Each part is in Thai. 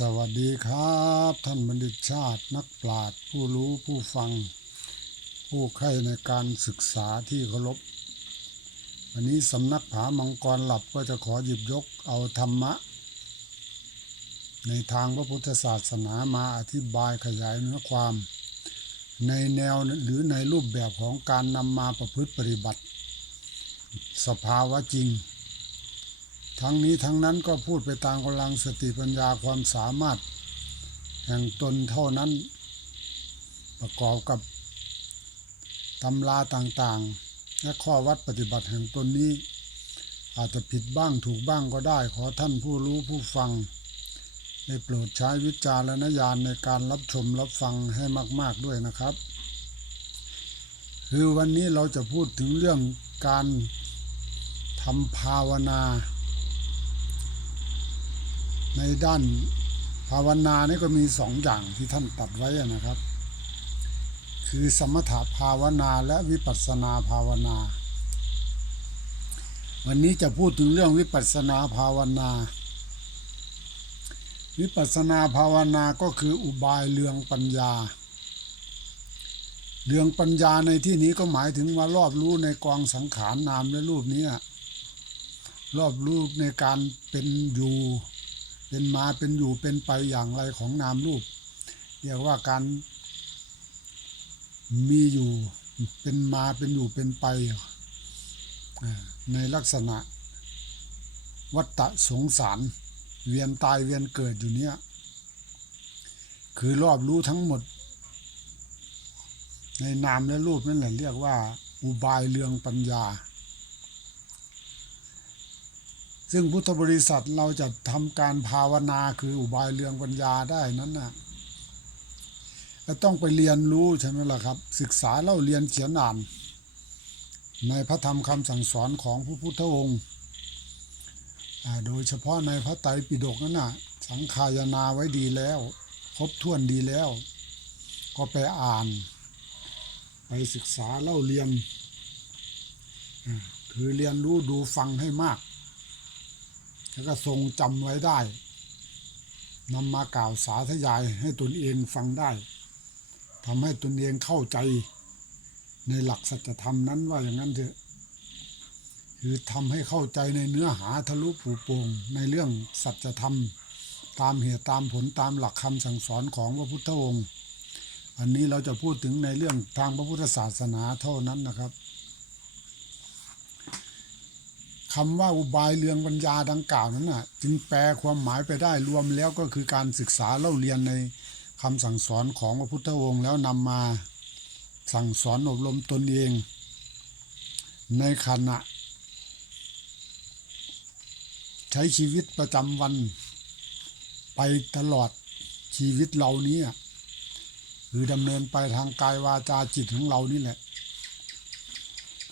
สวัสดีครับ ท่านบัณฑิตชาตินักปราชญ์ผู้รู้ผู้ฟัง ผู้ใคร่ในการศึกษาที่เคารพวันนี้สำนักผามังกรหลับก็จะขอหยิบยกเอาธรรมะ ในทางพระพุทธศาสนามาอธิบายขยายเนื้อความ ในแนวหรือในรูปแบบของการนำมาประพฤติปฏิบัติ สภาวะจริง ทั้งนี้ทั้งนั้นก็พูดไปตามกำลังสติปัญญาความสามารถ แห่งตนเท่านั้น ประกอบกับตำราต่างๆ และข้อวัดปฏิบัติแห่งตนนี้ อาจจะผิดบ้างถูกบ้างก็ได้ขอท่านผู้รู้ผู้ฟังได้โปรดใช้วิจารณญาณในการรับชมรับฟังให้มาก ๆด้วยนะครับ คือวันนี้เราจะพูดถึงเรื่องการทำภาวนา ในด้านภาวนานี่ก็มีสองอย่างที่ท่านตัดไว้นะครับ คือสมถภาวนาและวิปัสสนาภาวนา วันนี้จะพูดถึงเรื่องวิปัสสนาภาวนา วิปัสสนาภาวนาก็คืออุบายเรืองปัญญา เรืองปัญญาในที่นี้ก็หมายถึงว่ารอบรู้ในกองสังขารนามและรูปนี้รอบรู้ในการเป็นอยู่ เป็นมาเป็นอยู่เป็นไปอย่างไรของนามรูป เรียกว่าการมีอยู่เป็นมาเป็นอยู่เป็นไป ในลักษณะ วัฏสงสาร เวียนตายเวียนเกิดอยู่เนี้ยคือรอบรู้ทั้งหมด ในนามและรูปนั่นแหละเรียกว่า อุบายเรืองปัญญา ซึ่งพุทธบริษัทเราจะทำการภาวนาคืออุบายเรืองปัญญาได้นั้นน่ะก็ต้องไปเรียนรู้ใช่ไหมล่ะครับ ศึกษาเล่าเรียนเขียนอ่าน ในพระธรรมคำสั่งสอนของพระพุทธองค์โดยเฉพาะในพระไตรปิฎกนั้นน่ะสังขายนาไว้ดีแล้ว ครบถ้วนดีแล้ว ก็ไปอ่าน ไปศึกษาเล่าเรียน คือเรียนรู้ดูฟังให้มาก แล้วก็ทรงจำไว้ได้นำมากล่าวสาธยายให้ตนเองฟังได้ทำให้ตนเองเข้าใจ ในหลักสัจธรรมนั้นว่าอย่างนั้นเถอะคือทำให้เข้าใจในเนื้อหาทะลุผูโปรงในเรื่องสัจธรรม ตามเหตุตามผลตามหลักคำสั่งสอนของพระพุทธองค์ อันนี้เราจะพูดถึงในเรื่องทางพระพุทธศาสนาเท่านั้นนะครับ คำว่าอุบายเรืองปัญญาดังกล่าวนั้นน่ะ จึงแปลความหมายไปได้รวมแล้วก็คือการศึกษาเล่าเรียนในคำสั่งสอนของพระพุทธองค์แล้วนำมาสั่งสอนอบรมตนเอง ในขณะ ใช้ชีวิตประจำวัน ไปตลอดชีวิตเรานี้คือดำเนินไปทางกายวาจาจิตของเรานี่แหละ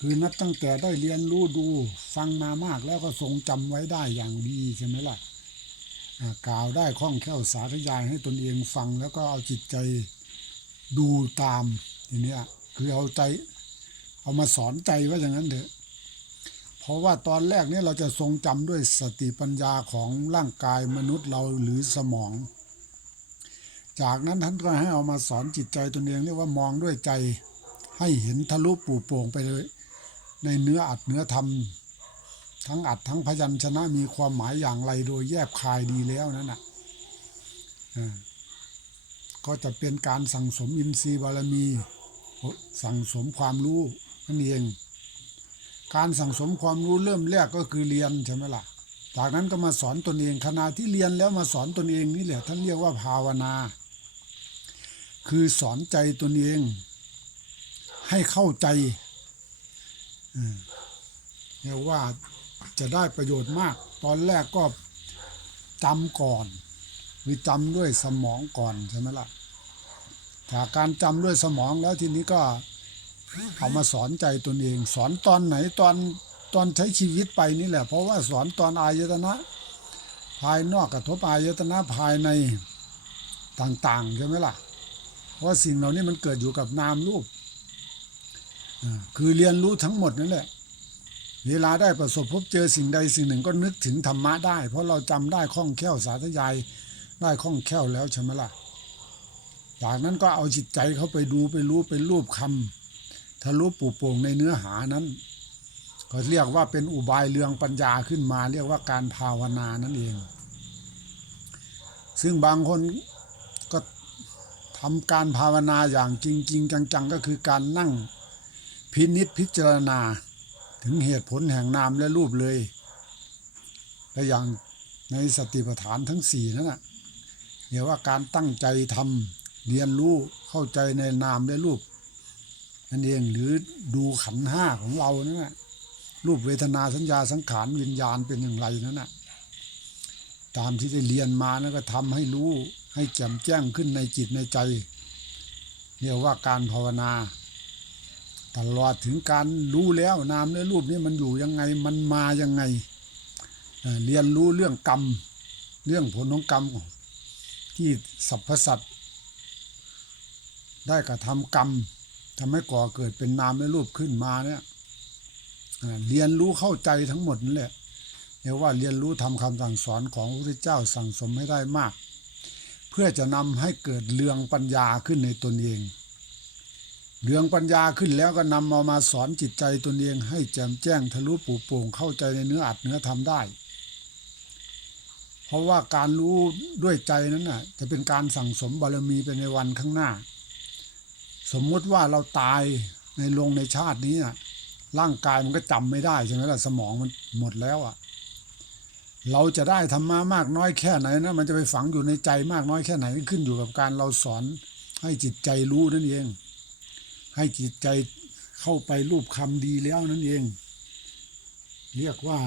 คือนับตั้งแต่ได้เรียนรู้ดูฟังมามากแล้วก็ทรงจำไว้ได้อย่างดีใช่ไหมล่ะกล่าวได้คล่องแคล่วสาธยายให้ตนเองฟังแล้วก็เอาจิตใจดูตามทีนี้คือเอาใจ เอามาสอนใจว่าอย่างนั้นเถอะเพราะว่าตอนแรกนี่เราจะทรงจำด้วยสติปัญญาของร่างกายมนุษย์เราหรือสมอง จากนั้นท่านก็ให้เอามาสอนจิตใจตนเองเรียกว่ามองด้วยใจให้เห็นทะลุปูโป่งไปเลย ในเนื้ออัดเนื้อธรรมทั้งอัดทั้งพยัญชนะมีความหมายอย่างไรโดยแยบคายดีแล้วนั่นน่ะก็จะเป็นการสั่งสมอินทรีย์บารมี สั่งสมความรู้นั่นเอง การสั่งสมความรู้เริ่มแรกก็คือเรียนใช่ไหมล่ะ จากนั้นก็มาสอนตนเองขณะที่เรียนแล้วมาสอนตนเองนี่แหละท่านเรียกว่าภาวนา คือสอนใจตนเอง ให้เข้าใจ เรียกว่าจะได้ประโยชน์มาก ตอนแรกก็จำก่อนหรือจำด้วยสมองก่อนใช่ไหมล่ะจากการจำด้วยสมองแล้วทีนี้ก็เอามาสอนใจตนเอง สอนตอนไหนตอนตอนใช้ชีวิตไปนี่แหละ เพราะว่าสอนตอนอายตนะ ภายนอกกระทบอายตนะภายในต่างๆใช่ไหมล่ะ เพราะสิ่งเหล่านี้มันเกิดอยู่กับนามรูป คือเรียนรู้ทั้งหมดนั่นแหละ เวลาได้ประสบพบเจอสิ่งใดสิ่งหนึ่งก็นึกถึงธรรมะได้ เพราะเราจำได้คล่องแคล่วสาธยายได้คล่องแคล่วแล้วใช่ไหมล่ะจากนั้นก็เอาจิตใจเขาไปดูไปรู้ไปรูปคำทะลุปูโป่งในเนื้อหานั้น ก็เรียกว่าเป็นอุบายเรืองปัญญาขึ้นมา เรียกว่าการภาวนานั่นเอง ซึ่งบางคนก็ทำการภาวนาอย่างจริงๆจังๆ ก็คือการนั่ง พินิษพิจารณาถึงเหตุผลแห่งนามและรูปเลย และอย่างในสติปัฏฐานทั้งสี่นั่นนะเรียกว่าการตั้งใจทำเรียนรู้เข้าใจในนามและรูปนั่นเองหรือดูขันห้าของเรานั่นนะรูปเวทนาสัญญาสังขารวิญญาณเป็นอย่างไรนั่นนะตามที่ได้เรียนมาแล้วก็ทำให้รู้ให้แจ่มแจ้งขึ้นในจิตในใจ เรียกว่าการภาวนา ตลอดถึงการรู้แล้วนามและรูปนี้มันอยู่ยังไงมันมายังไง เรียนรู้เรื่องกรรม เรื่องผลของกรรม ที่สรรพสัตว์ได้กระทำกรรมทำให้ก่อเกิดเป็นนามและรูปขึ้นมาเนี่ยเรียนรู้เข้าใจทั้งหมดนั่นแหละเรียกว่าเรียนรู้ทำคำสั่งสอนของพระพุทธเจ้าสั่งสมให้ได้มาก เพื่อจะนำให้เกิดเรืองปัญญาขึ้นในตนเอง เรื่องปัญญาขึ้นแล้วก็นำเอามาสอนจิตใจตนเองให้แจ่มแจ้งทะลุปูโป่งเข้าใจในเนื้ออัดเนื้อทำได้ เพราะว่าการรู้ด้วยใจนั้นน่ะจะเป็นการสั่งสมบารมีไปในวันข้างหน้า สมมุติว่าเราตายในลงในชาตินี้น่ะร่างกายมันก็จำไม่ได้ใช่ไหมล่ะสมองมันหมดแล้วอะ เราจะได้ธรรมะมากน้อยแค่ไหนนะมันจะไปฝังอยู่ในใจมากน้อยแค่ไหนขึ้นอยู่กับการเราสอนให้จิตใจรู้นั่นเอง ให้จิตใจเข้าไปรูปคำดีแล้วนั่นเอง เรียกว่า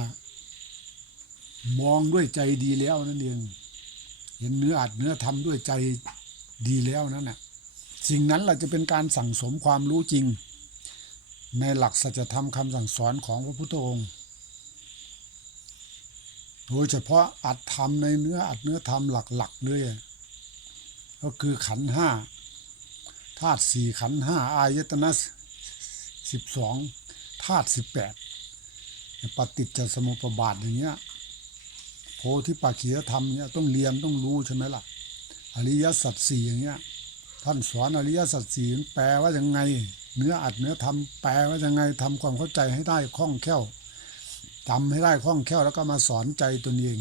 มองด้วยใจดีแล้วนั่นเอง เห็นเนื้ออัดเนื้อทำด้วยใจดีแล้วนั่นน่ะสิ่งนั้นแหละจะเป็นการสั่งสมความรู้จริง ในหลักสัจธรรมคำสั่งสอนของพระพุทธองค์โดยเฉพาะอัดธรรมในเนื้ออัดเนื้อธรรมหลักๆเลยก็คือขันห้า ธาตุสี่ขันธ์ห้าอายตนะสิบสองธาตุสิบแปดปฏิจจสมุปบาทอย่างเงี้ยโพธิปัจขียธรรมเนี้ยต้องเรียนต้องรู้ใช่ไหมล่ะ อริยสัจสี่อย่างเงี้ยท่านสอนอริยสัจสี่แปลว่ายังไง เนื้ออัดเนื้อทำแปลว่ายังไงทำความเข้าใจให้ได้คล่องแคล่วจำให้ได้คล่องแคล่วแล้วก็มาสอนใจตนเอง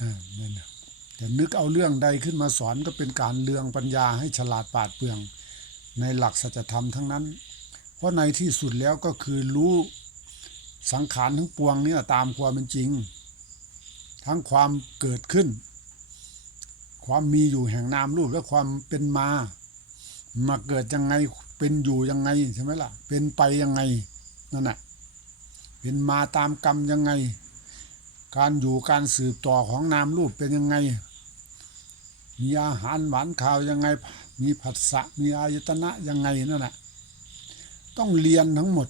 อ่านั่นนะ แต่นึกเอาเรื่องใดขึ้นมาสอนก็เป็นการเลืองปัญญาให้ฉลาดปาดเปรื่อง ในหลักสัจธรรมทั้งนั้น เพราะในที่สุดแล้วก็คือรู้สังขารทั้งปวงเนี่ยตามความเป็นจริง ทั้งความเกิดขึ้น ความมีอยู่แห่งนามรูปและความเป็นมา มาเกิดยังไงเป็นอยู่ยังไงใช่ไหมล่ะ เป็นไปยังไงนั่นน่ะเป็นมาตามกรรมยังไง การอยู่การสืบต่อของนามรูปเป็นยังไง มีอาหารหวานข้าวยังไง มีผัสสะมีอายตนะยังไงนั่นแหละต้องเรียนทั้งหมด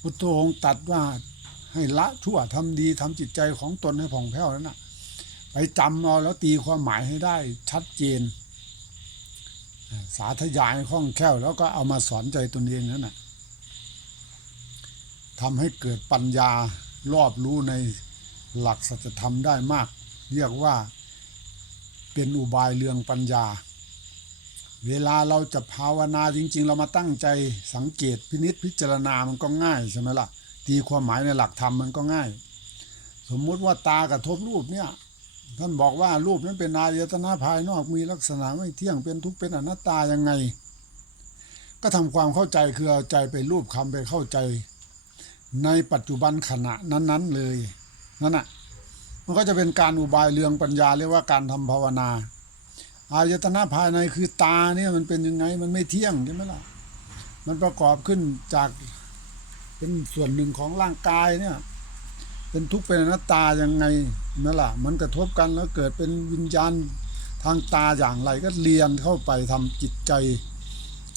พุทโธองค์ตัดว่าให้ละชั่วทำดีทำจิตใจของตนให้ผ่องแผ้วนั้นนะไปจำเอาแล้วตีความหมายให้ได้ชัดเจน สาธยายคล่องแคล่ว แล้วก็เอามาสอนใจตนเองนั่นนะทำให้เกิดปัญญารอบรู้ในหลักสัจธรรมได้มาก เรียกว่าเป็นอุบายเรืองปัญญา เวลาเราจะภาวนาจริง ๆ เรามาตั้งใจสังเกตพินิษพิจารณามันก็ง่ายใช่ไหมล่ะตีความหมายในหลักธรรมมันก็ง่าย สมมุติว่าตากระทบรูปเนี่ยท่านบอกว่ารูปนั้นเป็นอายตนะภายนอกมีลักษณะไม่เที่ยงเป็นทุกข์เป็นอนัตตายังไง ก็ทำความเข้าใจคือเอาใจไปรูปคำไปเข้าใจ ในปัจจุบันขณะนั้น ๆ เลยนั่นน่ะ มันก็จะเป็นการอุบายเรืองปัญญาเรียกว่าการทำภาวนา อายตนะภายในคือตาเนี่ยมันเป็นยังไงมันไม่เที่ยงใช่ไหมล่ะ มันประกอบขึ้นจากเป็นส่วนหนึ่งของร่างกายเนี่ย เป็นทุกข์เป็นอนัตตายังไงนั่นแหละมันกระทบกันแล้วเกิดเป็นวิญญาณทางตาอย่างไรก็เรียนเข้าไปทำจิตใจ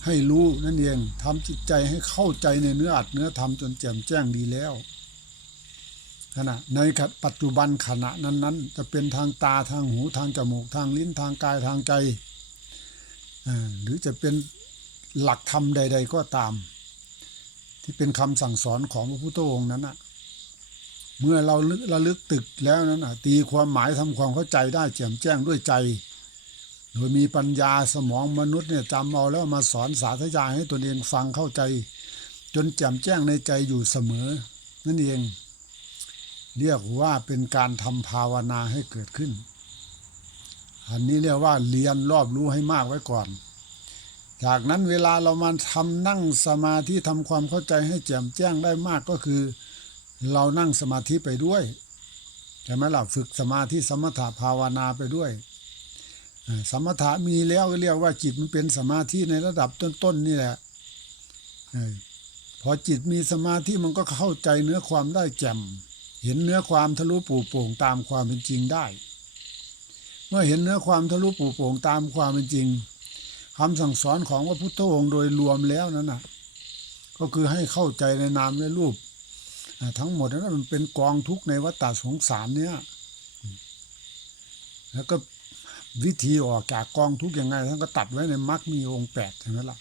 ให้รู้นั่นเองทำจิตใจให้เข้าใจในเนื้ออัดเนื้อทำจนแจ่มแจ้งดีแล้ว ขณะในปัจจุบันขณะนั้นๆ จะเป็นทางตาทางหูทางจมูกทางลิ้นทางกายทางใจอ่าหรือจะเป็นหลักธรรมใด ๆ ก็ตาม ที่เป็นคำสั่งสอนของพระพุทธองค์นั้นน่ะเมื่อเราลึกระลึกตึกแล้วนั้นน่ะตีความหมายทำความเข้าใจได้แจ่มแจ้งด้วยใจ โดยมีปัญญาสมองมนุษย์เนี่ยจำเอาแล้วมาสอนสาธยายให้ตนเองฟังเข้าใจ จนแจ่มแจ้งในใจอยู่เสมอ นั่นเอง เรียกว่าเป็นการทำภาวนาให้เกิดขึ้น อันนี้เรียกว่าเรียนรอบรู้ให้มากไว้ก่อน จากนั้นเวลาเรามาทำนั่งสมาธิทำความเข้าใจให้แจ่มแจ้งได้มากก็คือ เรานั่งสมาธิไปด้วยใช่ไหมล่ะฝึกสมาธิสมถะภาวนาไปด้วยสมถะมีแล้วก็เรียกว่าจิตมันเป็นสมาธิในระดับต้นๆนี่แหละพอจิตมีสมาธิมันก็เข้าใจเนื้อความได้แจ่ม เห็นเนื้อความทะลุปูโป่งตามความเป็นจริงได้ เมื่อเห็นเนื้อความทะลุปูโป่งตามความเป็นจริงคำสั่งสอนของพระพุทธองค์โดยรวมแล้วนั้นนะก็คือให้เข้าใจในนามและรูป ทั้งหมดนั้นมันเป็นกองทุกข์ในวัฏสงสารเนี่ยแล้วก็วิธีออกจากกองทุกข์ยังไงท่านก็ตัดไว้ในมรรคมีองค์แปดใช่ไหมล่ะ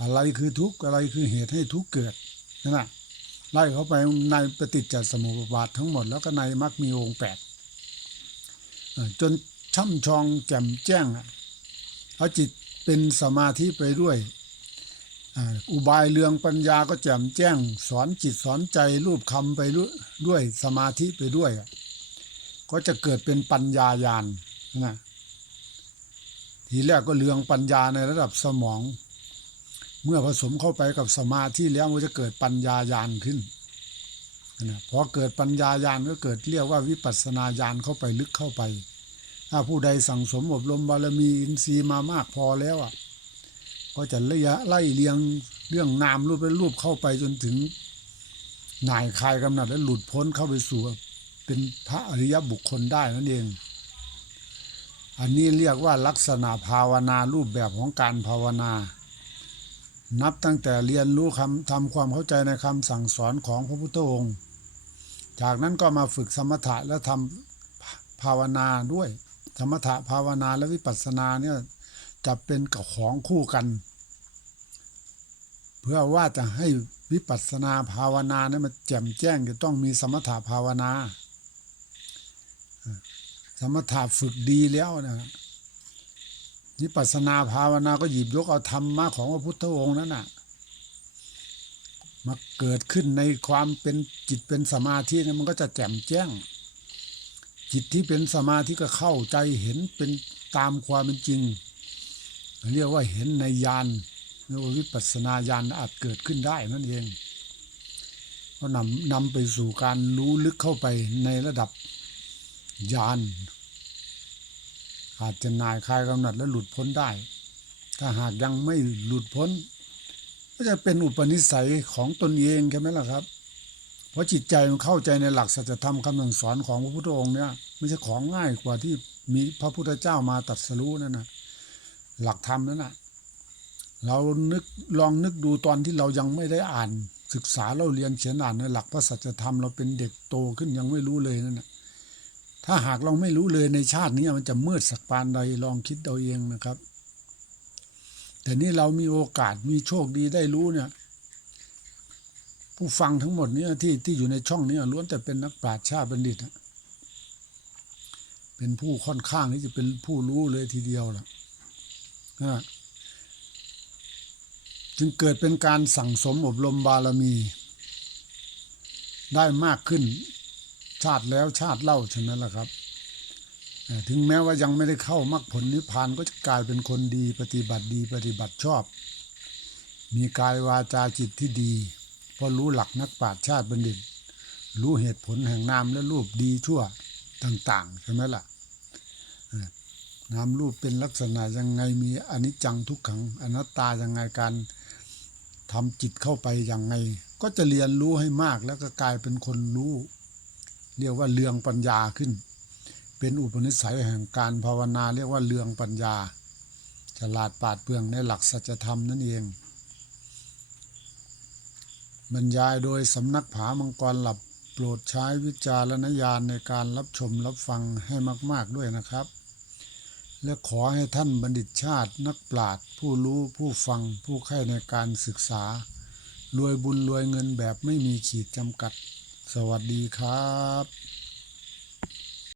อะไรคือทุกข์อะไรคือเหตุให้ทุกข์เกิดนั่นน่ะ ไล่เข้าไปในปฏิจจสมุปบาททั้งหมด แล้วก็ในมรรคมีองค์แปดจนช่ำชองแจ่มแจ้งเอาจิตเป็นสมาธิไปด้วยอุบายเรืองปัญญาก็แจ่มแจ้ง สอนจิตสอนใจรูปคำไปด้วยสมาธิไปด้วย ก็จะเกิดเป็นปัญญายานนะทีแรกก็เรืองปัญญาในระดับสมอง เมื่อผสมเข้าไปกับสมาธิแล้วมันจะเกิดปัญญายานขึ้นนะพอเกิดปัญญายานก็เกิดเรียกว่าวิปัสสนาญาณเข้าไปลึกเข้าไป ถ้าผู้ใดสั่งสมอบรมบารมีอินทรีย์มามากพอแล้วอะก็จะไล่ไล่เลียงเรื่องนามรูปเป็นรูปเข้าไปจนถึงหน่ายคลายกำหนัดและหลุดพ้นเข้าไปสู่เป็นพระอริยบุคคลได้นั่นเอง อันนี้เรียกว่าลักษณะภาวนารูปแบบของการภาวนา นับตั้งแต่เรียนรู้คำทำความเข้าใจในคำสั่งสอนของพระพุทธองค์ จากนั้นก็มาฝึกสมถะและทำภาวนาด้วย สมถะภาวนาและวิปัสสนาเนี่ยจะเป็นกับของคู่กัน เพื่อว่าจะให้วิปัสสนาภาวนาเนี่ยมันแจ่มแจ้งจะต้องมีสมถะภาวนา สมถะฝึกดีแล้วนะ วิปัสสนาภาวนาก็หยิบยกเอาธรรมะของพระพุทธองค์นั้นน่ะมาเกิดขึ้นในความเป็นจิตเป็นสมาธิเนี่ยมันก็จะแจ่มแจ้ง จิตที่เป็นสมาธิก็เข้าใจเห็นเป็นตามความเป็นจริง เรียกว่าเห็นในญาณเรียกว่าวิปัสสนาญาณอาจเกิดขึ้นได้นั่นเองก็นำนำไปสู่การรู้ลึกเข้าไปในระดับญาณ อาจจะนายคลายกำหนัดและหลุดพ้นได้ ถ้าหากยังไม่หลุดพ้น ก็จะเป็นอุปนิสัยของตนเองใช่ไหมล่ะครับ เพราะจิตใจมันเข้าใจในหลักสัจธรรมคำสั่งสอนของพระพุทธองค์เนี่ยไม่ใช่ของง่ายกว่าที่มีพระพุทธเจ้ามาตัดสรู้นั่นนะหลักธรรมนั่นนะเรานึกลองนึกดูตอนที่เรายังไม่ได้อ่าน ศึกษาเราเรียนเขียนอ่านในหลักพระสัจธรรมเราเป็นเด็กโตขึ้นยังไม่รู้เลยนั่นนะ ถ้าหากเราไม่รู้เลยในชาตินี้มันจะมืดสักปานใดลองคิดเอาเองนะครับ แต่นี่เรามีโอกาสมีโชคดีได้รู้เนี่ย ผู้ฟังทั้งหมดเนี่ยที่ที่อยู่ในช่องนี้ล้วนแต่เป็นนักปราชญ์ชาติบัณฑิตเป็นผู้ค่อนข้างที่จะเป็นผู้รู้เลยทีเดียวล่ะนะจึงเกิดเป็นการสั่งสมอบรมบารมี ได้มากขึ้น ชาติแล้วชาติเล่าใช่ไหมล่ะครับ ถึงแม้ว่ายังไม่ได้เข้ามรรคผลนิพพานก็จะกลายเป็นคนดีปฏิบัติดีปฏิบัติชอบ มีกายวาจาจิตที่ดีเพราะรู้หลักนักปราชญ์ชาติบัณฑิต รู้เหตุผลแห่งนามและรูปดีชั่วต่างๆใช่ไหมล่ะนามรูปเป็นลักษณะยังไงมีอนิจจังทุกขังอนัตตายังไงการทำจิตเข้าไปยังไง ก็จะเรียนรู้ให้มากแล้วก็กลายเป็นคนรู้ เรียกว่าเรืองปัญญาขึ้น เป็นอุปนิสัยแห่งการภาวนาเรียกว่าเรืองปัญญาฉลาดปาดเปรื่องในหลักสัจธรรมนั่นเอง บรรยายโดยสำนักผามังกรหลับโปรดใช้วิจารณญาณในการรับชมรับฟังให้มาก ๆด้วยนะครับ และขอให้ท่านบัณฑิตชาตินักปราชญ์ผู้รู้ผู้ฟังผู้ใคร่ในการศึกษารวยบุญรวยเงินแบบไม่มีขีดจำกัด สวัสดีครับ